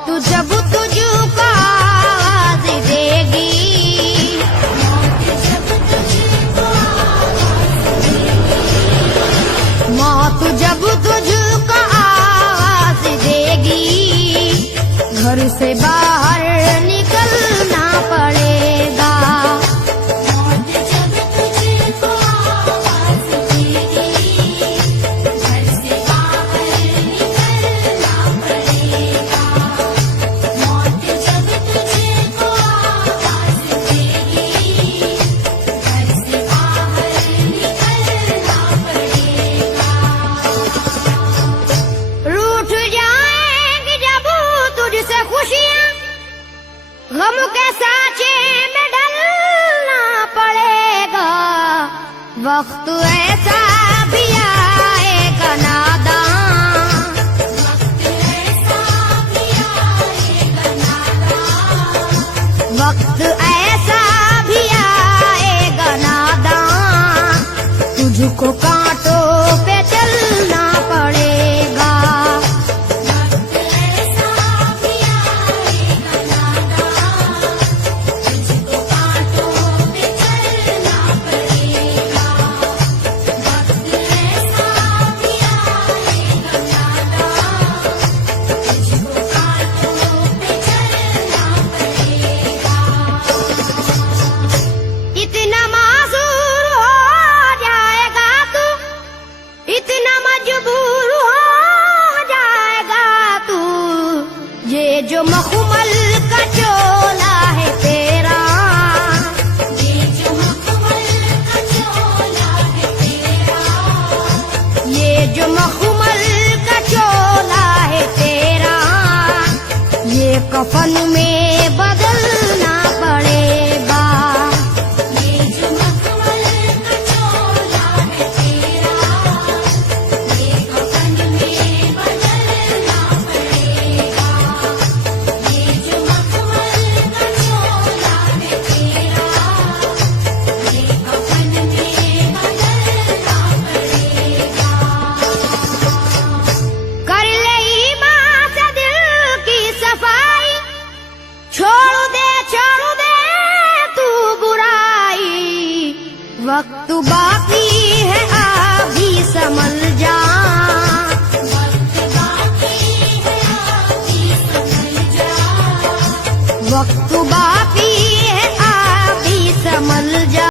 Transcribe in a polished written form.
मौत जब तुझको आवाज देगी, मौत जब तुझको आवाज देगी, घर से बाहर निकलना पड़ेगा। मौत जब तुझको आवाज देगी, घर से बाहर निकलना पड़ेगा। मौत जब तुझको आवाज देगी, घर से बाहर निकलना पड़ेगा। रूठ जाएंगी जब तुझसे खुशियां, गम के साँचे में ढलना पड़ेगा। वक्त ऐसा भी आएगा नादान, वक्त ऐसा भी आएगा नादान, वक्त ऐसा भी आएगा नादान, तुझको कांटों पे चलना पड़ेगा। इतना मासूर हो जाएगा तू, इतना मजबूर हो जाएगा तू, ये जो मखमल का चोला है तेरा, ये जो मखमल का चोला है तेरा, ये जो मखमल का चोला है तेरा, ये कफन में बदलना पड़ेगा। ये जो मखमल का चोला है तेरा, ये कफन में बदलना पड़ेगा। ये जो मखमल का चोला है तेरा, ये कफन में बदलना पड़ेगा। कर ले ईमान से दिल की सफाई, छोड़ दे तू बुराई, वक्त बाकी है अभी संभल जा। वक्त बाकी है अभी संभल जा, वक्त बाकी है अभी संभल जा।